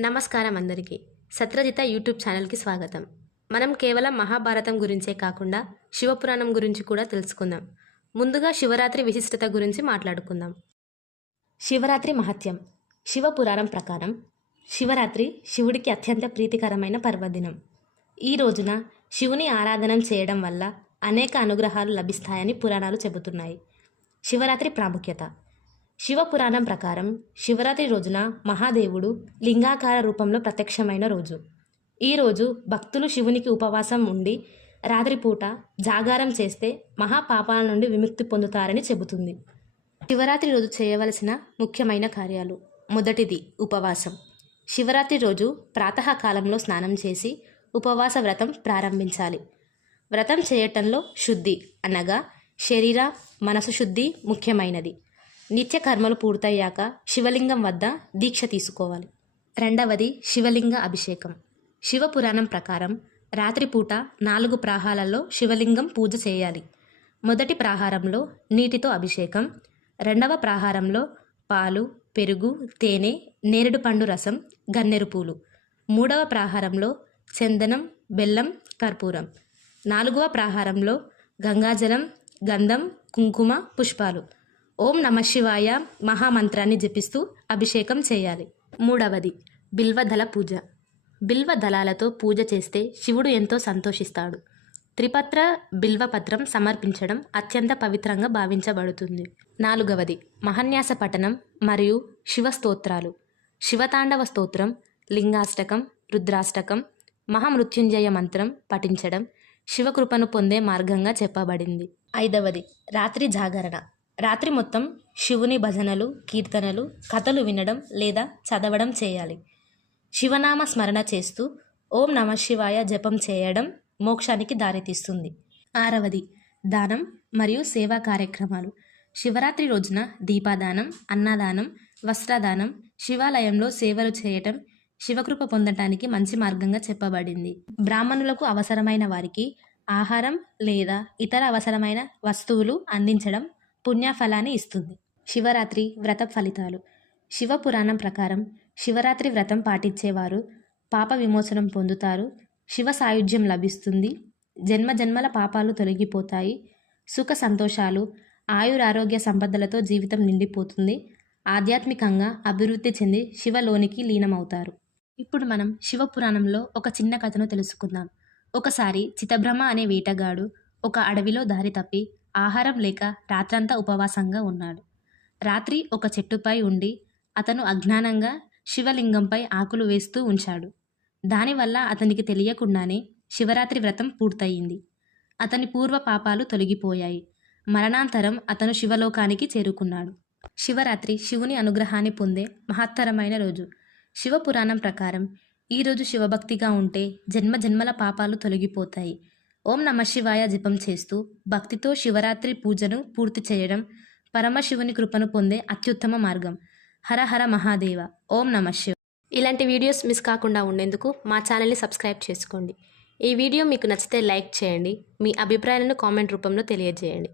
నమస్కారం అందరికీ. సత్రజిత యూట్యూబ్ ఛానల్కి స్వాగతం. మనం కేవలం మహాభారతం గురించే కాకుండా శివపురాణం గురించి కూడా తెలుసుకుందాం. ముందుగా శివరాత్రి విశిష్టత గురించి మాట్లాడుకుందాం. శివరాత్రి మహత్యం. శివపురాణం ప్రకారం శివరాత్రి శివుడికి అత్యంత ప్రీతికరమైన పర్వదినం. ఈ రోజున శివుని ఆరాధనం చేయడం వల్ల అనేక అనుగ్రహాలు లభిస్తాయని పురాణాలు చెబుతున్నాయి. శివరాత్రి ప్రాముఖ్యత. శివపురాణం ప్రకారం శివరాత్రి రోజున మహాదేవుడు లింగాకార రూపంలో ప్రత్యక్షమైన రోజు. ఈ రోజు భక్తులు శివునికి ఉపవాసం ఉండి రాత్రిపూట జాగారం చేస్తే మహాపాపాల నుండి విముక్తి పొందుతారని చెబుతుంది. శివరాత్రి రోజు చేయవలసిన ముఖ్యమైన కార్యాలు. మొదటిది ఉపవాసం. శివరాత్రి రోజు ప్రాతకాలంలో స్నానం చేసి ఉపవాస వ్రతం ప్రారంభించాలి. వ్రతం చేయటంలో శుద్ధి అనగా శరీర మనసు శుద్ధి ముఖ్యమైనది. నిత్య కర్మలు పూర్తయ్యాక శివలింగం వద్ద దీక్ష తీసుకోవాలి. రెండవది శివలింగ అభిషేకం. శివపురాణం ప్రకారం రాత్రిపూట నాలుగు ప్రాహాలలో శివలింగం పూజ చేయాలి. మొదటి ప్రాహారంలో నీటితో అభిషేకం రెండవ ప్రాహారంలో పాలు పెరుగు తేనె నేరేడు పండు రసం గన్నేరు పూలు. మూడవ ప్రాహారంలో చందనం బెల్లం కర్పూరం. నాలుగవ ప్రాహారంలో గంగాజలం గంధం కుంకుమ పుష్పాలు. ఓం నమ శివాయ మహామంత్రాన్ని జపిస్తూ అభిషేకం చేయాలి. మూడవది బిల్వదళ పూజ. బిల్వ దళాలతో పూజ చేస్తే శివుడు ఎంతో సంతోషిస్తాడు. త్రిపత్ర బిల్వపత్రం సమర్పించడం అత్యంత పవిత్రంగా భావించబడుతుంది. నాలుగవది మహన్యాస పఠనం మరియు శివస్తోత్రాలు. శివతాండవ స్తోత్రం లింగాష్టకం రుద్రాష్టకం మహామృత్యుంజయ మంత్రం పఠించడం శివకృపను పొందే మార్గంగా చెప్పబడింది. ఐదవది రాత్రి జాగరణ. రాత్రి మొత్తం శివుని భజనలు కీర్తనలు కథలు వినడం లేదా చదవడం చేయాలి. శివనామ స్మరణ చేస్తూ ఓం నమ శివాయ జపం చేయడం మోక్షానికి దారితీస్తుంది. ఆరవది దానం మరియు సేవా కార్యక్రమాలు. శివరాత్రి రోజున దీపాదానం అన్నదానం వస్త్రదానం శివాలయంలో సేవలు చేయటం శివకృప పొందటానికి మంచి మార్గంగా చెప్పబడింది. బ్రాహ్మణులకు అవసరమైన వారికి ఆహారం లేదా ఇతర అవసరమైన వస్తువులు అందించడం పుణ్యఫలాన్ని ఇస్తుంది. శివరాత్రి వ్రత ఫలితాలు. శివపురాణం ప్రకారం శివరాత్రి వ్రతం పాటించేవారు పాప విమోచనం పొందుతారు. శివ సాయుధ్యం లభిస్తుంది. జన్మ జన్మల పాపాలు తొలగిపోతాయి. సుఖ సంతోషాలు ఆయురారోగ్య సంపదలతో జీవితం నిండిపోతుంది. ఆధ్యాత్మికంగా అభివృద్ధి చెంది శివలోనికి లీనమవుతారు. ఇప్పుడు మనం శివపురాణంలో ఒక చిన్న కథను తెలుసుకుందాం. ఒకసారి చితబ్రహ్మ అనే వేటగాడు ఒక అడవిలో దారి తప్పి ఆహారం లేక రాత్రంతా ఉపవాసంగా ఉన్నాడు. రాత్రి ఒక చెట్టుపై ఉండి అతను అజ్ఞానంగా శివలింగంపై ఆకులు వేస్తూ ఉంచాడు. దానివల్ల అతనికి తెలియకుండానే శివరాత్రి వ్రతం పూర్తయింది. అతని పూర్వ పాపాలు తొలగిపోయాయి. మరణాంతరం అతను శివలోకానికి చేరుకున్నాడు. శివరాత్రి శివుని అనుగ్రహాన్ని పొందే మహత్తరమైన రోజు. శివపురాణం ప్రకారం ఈరోజు శివభక్తిగా ఉంటే జన్మ జన్మల పాపాలు తొలగిపోతాయి. ఓం నమ శివాయ జపం చేస్తూ భక్తితో శివరాత్రి పూజను పూర్తి చేయడం పరమశివుని కృపను పొందే అత్యుత్తమ మార్గం. హర హర మహాదేవ. ఓం నమ శివ. ఇలాంటి వీడియోస్ మిస్ కాకుండా ఉండేందుకు మా ఛానల్ని సబ్స్క్రైబ్ చేసుకోండి. ఈ వీడియో మీకు నచ్చితే లైక్ చేయండి. మీ అభిప్రాయాలను కామెంట్ రూపంలో తెలియజేయండి.